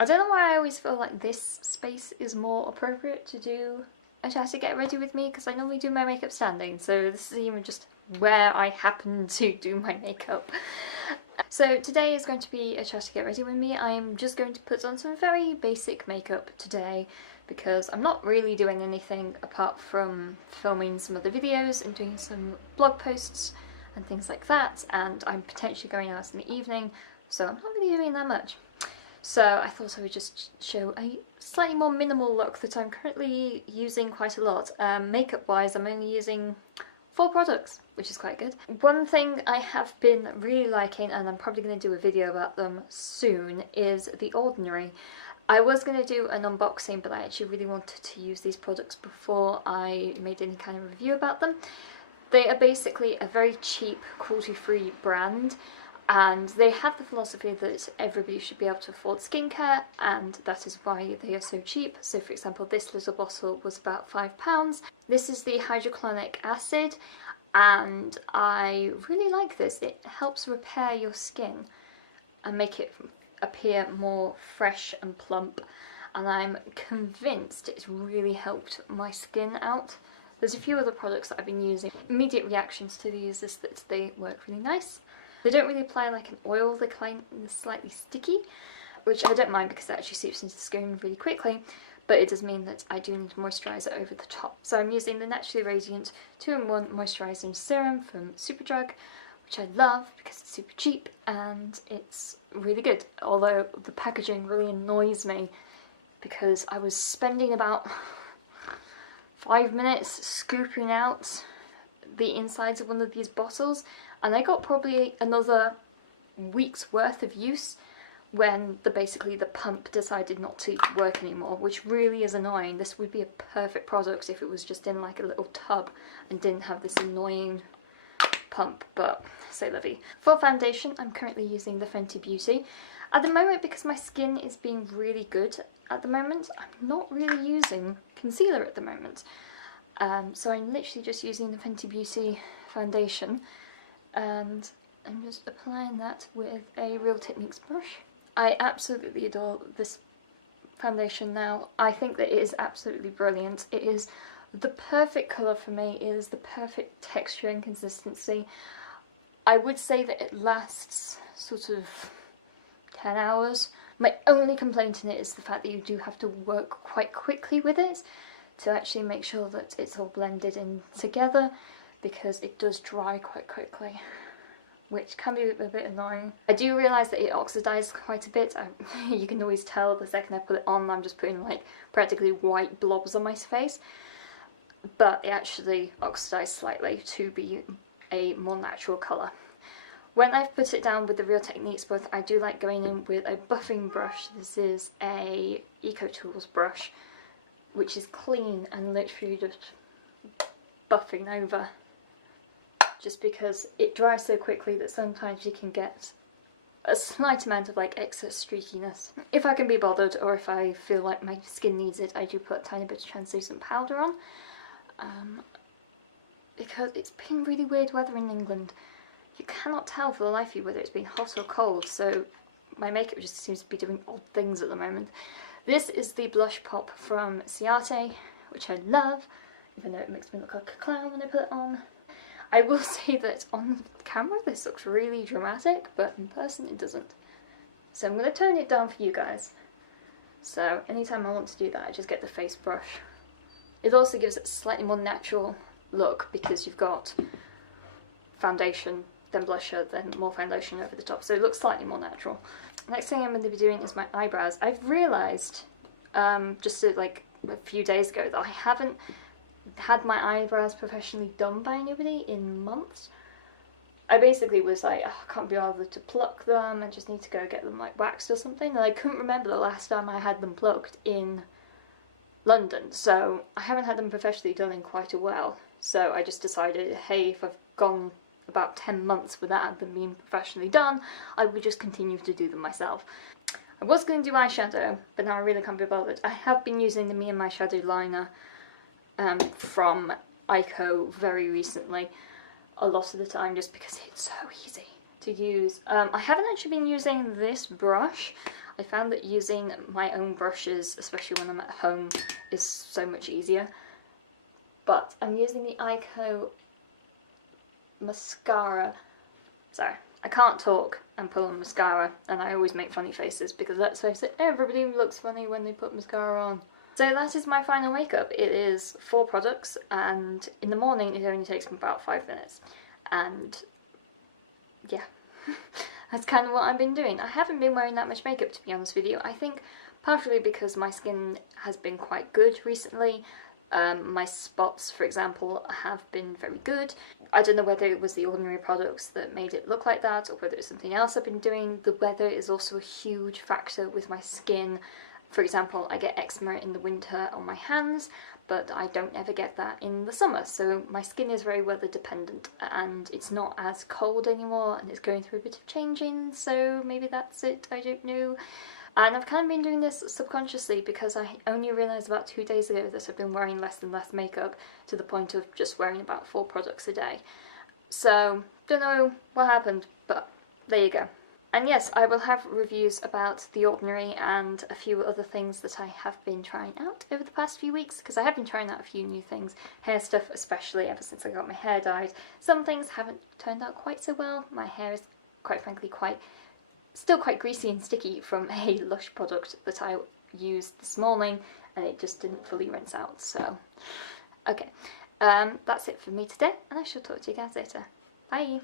I don't know why I always feel like this space is more appropriate to do a chat to get ready with me, because I normally do my makeup standing, so this is even just where I happen to do my makeup. So today is going to be a chat to get ready with me. I am just going to put on some very basic makeup today because I'm not really doing anything apart from filming some other videos and doing some blog posts and things like that, and I'm potentially going out in the evening, so I'm not really doing that much. So I thought I would just show a slightly more minimal look that I'm currently using quite a lot. Makeup wise, I'm only using 4 products, which is quite good. One thing I have been really liking, and I'm probably going to do a video about them soon, is The Ordinary. I was going to do an unboxing, but I actually really wanted to use these products before I made any kind of review about them. They are basically a very cheap, cruelty-free brand, and they have the philosophy that everybody should be able to afford skincare, and that is why they are so cheap. So for example, this little bottle was about £5. This is the hydrochloric acid, and I really like this. It helps repair your skin and make it appear more fresh and plump, and I'm convinced it's really helped my skin out. There's a few other products that I've been using. Immediate reactions to these is that they work really nice. They don't really apply like an oil, they're kind of slightly sticky, which I don't mind because it actually seeps into the skin really quickly, but it does mean that I do need moisturiser over the top. So I'm using the Naturally Radiant 2-in-1 Moisturising Serum from Superdrug, which I love because it's super cheap and it's really good, although the packaging really annoys me because I was spending about 5 minutes scooping out the insides of one of these bottles, and I got probably another week's worth of use when basically the pump decided not to work anymore, which really is annoying. This would be a perfect product if it was just in like a little tub and didn't have this annoying pump, but c'est la vie. For foundation, I'm currently using the Fenty Beauty. At the moment, because my skin is being really good at the moment, I'm not really using concealer at the moment. So I'm literally just using the Fenty Beauty foundation, and I'm just applying that with a Real Techniques brush. I absolutely adore this foundation now. I think that it is absolutely brilliant. It is the perfect colour for me, it is the perfect texture and consistency. I would say that it lasts sort of 10 hours. My only complaint in it is the fact that you do have to work quite quickly with it to actually make sure that it's all blended in together, because it does dry quite quickly, which can be a bit annoying. I do realise that it oxidizes quite a bit. You can always tell the second I put it on, I'm just putting like practically white blobs on my face, but it actually oxidized slightly to be a more natural colour. When I've put it down with the Real Techniques brush, I do like going in with a buffing brush. This is a Eco Tools brush, which is clean and literally just buffing over, just because it dries so quickly that sometimes you can get a slight amount of like excess streakiness. If I can be bothered, or if I feel like my skin needs it, I do put a tiny bit of translucent powder on, because it's been really weird weather in England. You cannot tell for the life of you whether it's been hot or cold, so my makeup just seems to be doing odd things at the moment. This is the blush pop from Ciate, which I love, even though it makes me look like a clown when I put it on. I will say that on camera this looks really dramatic, but in person it doesn't. So I'm going to tone it down for you guys. So anytime I want to do that, I just get the face brush. It also gives it a slightly more natural look because you've got foundation, then blusher, then more foundation over the top, so it looks slightly more natural. Next thing I'm going to be doing is my eyebrows. I've realised just like a few days ago that I haven't had my eyebrows professionally done by anybody in months. I basically was like, oh, I can't be bothered to pluck them, I just need to go get them like waxed or something, and I couldn't remember the last time I had them plucked in London, so I haven't had them professionally done in quite a while. So I just decided, hey, if I've gone about 10 months without them being professionally done, I would just continue to do them myself. I was going to do eyeshadow, but now I really can't be bothered. I have been using the Me and My Shadow liner from Ico very recently, a lot of the time, just because it's so easy to use. I haven't actually been using this brush. I found that using my own brushes, especially when I'm at home, is so much easier. But I'm using the Ico mascara. Sorry, I can't talk and pull on mascara, and I always make funny faces because let's face it, everybody looks funny when they put mascara on. So that is my final makeup. It is 4 products, and in the morning it only takes me about 5 minutes. And yeah, that's kind of what I've been doing. I haven't been wearing that much makeup, to be honest with you. I think partially because my skin has been quite good recently. My spots, for example, have been very good. I don't know whether it was the Ordinary products that made it look like that or whether it's something else I've been doing. The weather is also a huge factor with my skin. For example, I get eczema in the winter on my hands, but I don't ever get that in the summer. So my skin is very weather dependent, and it's not as cold anymore, and it's going through a bit of changing, so maybe that's it, I don't know. And I've kind of been doing this subconsciously because I only realised about 2 days ago that I've been wearing less and less makeup to the point of just wearing about 4 products a day. So, don't know what happened, but there you go. And yes, I will have reviews about The Ordinary and a few other things that I have been trying out over the past few weeks, because I have been trying out a few new things, hair stuff especially, ever since I got my hair dyed. Some things haven't turned out quite so well. My hair is, quite frankly, still quite greasy and sticky from a Lush product that I used this morning, and it just didn't fully rinse out, so okay. That's it for me today, and I shall talk to you guys later. Bye!